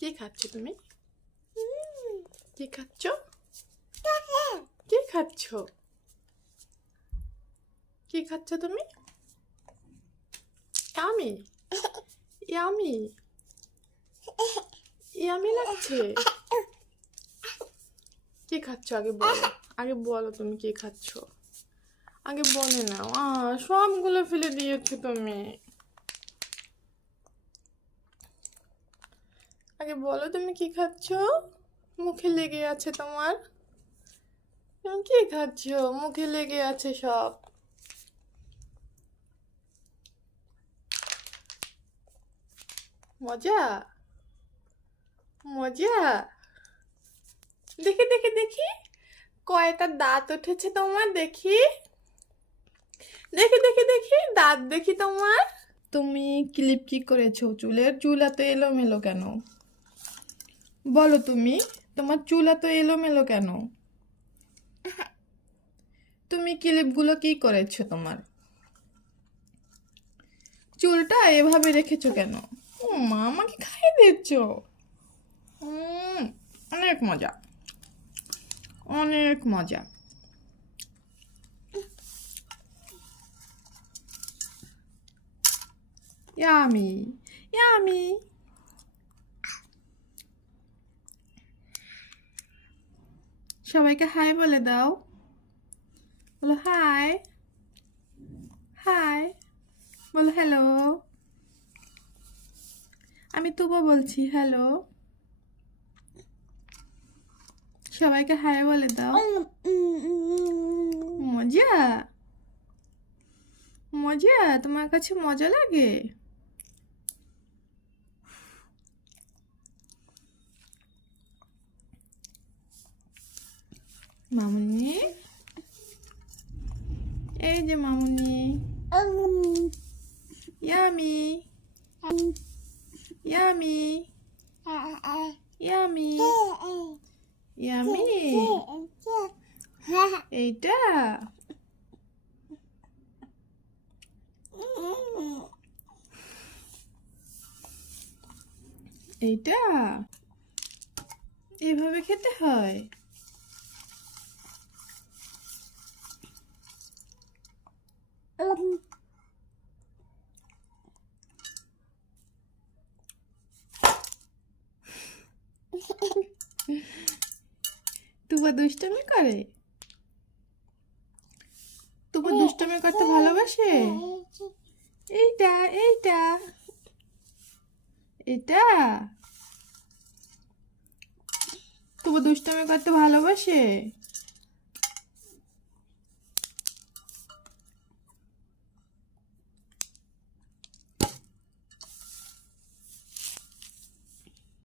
কি খাচ্ছ তুমি? কি খাচ্ছ? কি খাচ্ছ? কি খাচ্ছ তুমি? ইয়ামি ইয়ামি ইয়ামি লাগছে। কি খাচ্ছ আগে বলো তুমি কি খাচ্ছ? আগে বলে নাও। সবগুলো ফেলে দিয়েছো তুমি। আগে বলো তুমি কি খাচ্ছ? মুখে লেগে আছে তোমার। তুমি কি খাচ্ছ? মুখে লেগে আছে সব। মজা মজা। দেখি দেখি দেখি কয়টা দাঁত উঠেছে তোমার। দেখি দেখি দেখি দেখি দাঁত দেখি তোমার। তুমি ক্লিপ কি করেছো চুলের? চুল এত এলোমেলো কেন? বলো তুমি, তোমার চুল এত এলোমেলো কেন? তুমি ক্লিপগুলো কি করেছো তোমার? চুলটা এভাবে রেখেছো কেন? ও মা, আমাকে খাইয়ে দিচ্ছ। অনেক মজা, অনেক মজা। Yummy yummy. সবাইকে হাই বলে দাও। বলো হাই হাই। বলো হ্যালো। আমি তুবো বলছি হ্যালো। সবাইকে হাই বলে দাও। মজা মজা, তোমার কাছে মজা লাগে? মামুনি, এই যে মামুনি। Yummy yummy yummy yummy. এইটা এইটা এভাবে খেতে হয়। তুবা দুষ্টামি করে? তুবা দুষ্টামি করতে ভালোবাসে? এইটা এইটা এটা তুবা দুষ্টামি করতে ভালোবাসে?